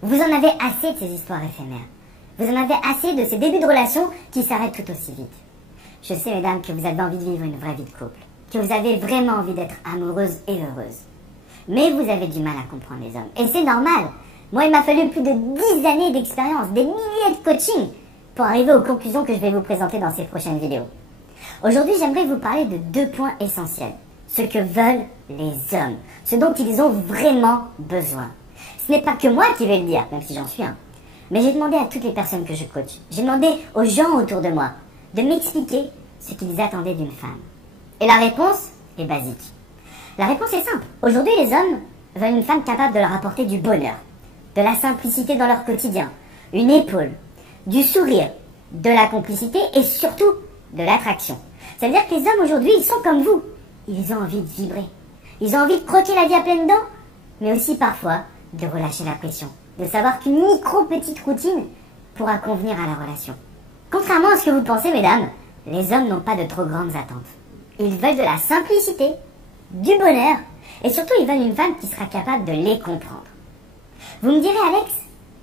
Vous en avez assez de ces histoires éphémères. Vous en avez assez de ces débuts de relations qui s'arrêtent tout aussi vite. Je sais, mesdames, que vous avez envie de vivre une vraie vie de couple, que vous avez vraiment envie d'être amoureuse et heureuse. Mais vous avez du mal à comprendre les hommes. Et c'est normal. Moi, il m'a fallu plus de 10 années d'expérience, des milliers de coaching pour arriver aux conclusions que je vais vous présenter dans ces prochaines vidéos. Aujourd'hui, j'aimerais vous parler de 2 points essentiels. Ce que veulent les hommes, ce dont ils ont vraiment besoin. Ce n'est pas que moi qui vais le dire, même si j'en suis un. Mais j'ai demandé à toutes les personnes que je coach, j'ai demandé aux gens autour de moi de m'expliquer ce qu'ils attendaient d'une femme. Et la réponse est basique. La réponse est simple. Aujourd'hui, les hommes veulent une femme capable de leur apporter du bonheur, de la simplicité dans leur quotidien, une épaule, du sourire, de la complicité et surtout de l'attraction. Ça veut dire que les hommes aujourd'hui, ils sont comme vous. Ils ont envie de vibrer. Ils ont envie de croquer la vie à pleines dents, mais aussi parfois de relâcher la pression, de savoir qu'une micro-petite routine pourra convenir à la relation. Contrairement à ce que vous pensez, mesdames, les hommes n'ont pas de trop grandes attentes. Ils veulent de la simplicité, du bonheur, et surtout ils veulent une femme qui sera capable de les comprendre. Vous me direz, Alex,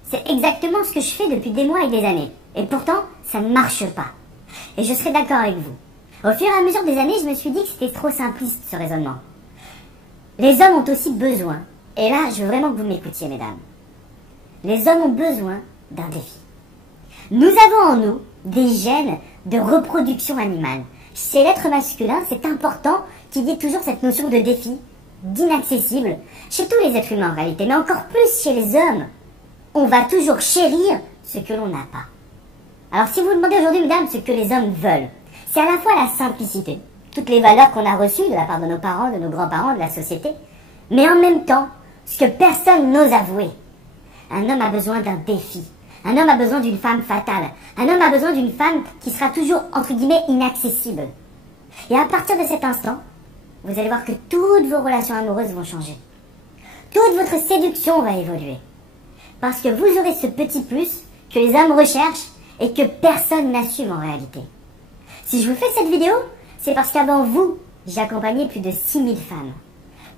c'est exactement ce que je fais depuis des mois et des années, et pourtant ça ne marche pas. Et je serai d'accord avec vous. Au fur et à mesure des années, je me suis dit que c'était trop simpliste ce raisonnement. Les hommes ont aussi besoin, et là je veux vraiment que vous m'écoutiez, mesdames. Les hommes ont besoin d'un défi. Nous avons en nous des gènes de reproduction animale. Chez l'être masculin, c'est important qu'il y ait toujours cette notion de défi, d'inaccessible, chez tous les êtres humains en réalité, mais encore plus chez les hommes. On va toujours chérir ce que l'on n'a pas. Alors si vous vous demandez aujourd'hui, mesdames, ce que les hommes veulent, c'est à la fois la simplicité, toutes les valeurs qu'on a reçues de la part de nos parents, de nos grands-parents, de la société, mais en même temps, ce que personne n'ose avouer. Un homme a besoin d'un défi. Un homme a besoin d'une femme fatale. Un homme a besoin d'une femme qui sera toujours, entre guillemets, inaccessible. Et à partir de cet instant, vous allez voir que toutes vos relations amoureuses vont changer. Toute votre séduction va évoluer. Parce que vous aurez ce petit plus que les hommes recherchent et que personne n'assume en réalité. Si je vous fais cette vidéo, c'est parce qu'avant vous, j'ai accompagné plus de 6000 femmes.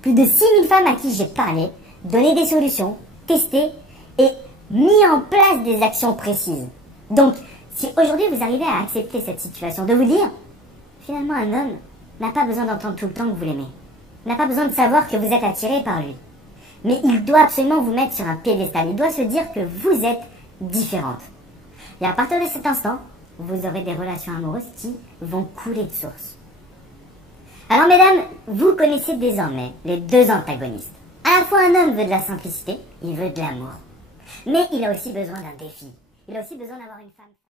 Plus de 6000 femmes à qui j'ai parlé, donné des solutions, testé et mis en place des actions précises. Donc, si aujourd'hui vous arrivez à accepter cette situation, de vous dire, finalement un homme n'a pas besoin d'entendre tout le temps que vous l'aimez, n'a pas besoin de savoir que vous êtes attiré par lui, mais il doit absolument vous mettre sur un piédestal, il doit se dire que vous êtes différente. Et à partir de cet instant, vous aurez des relations amoureuses qui vont couler de source. Alors mesdames, vous connaissez désormais les 2 antagonistes. À la fois un homme veut de la simplicité, il veut de l'amour. Mais il a aussi besoin d'un défi. Il a aussi besoin d'avoir une femme.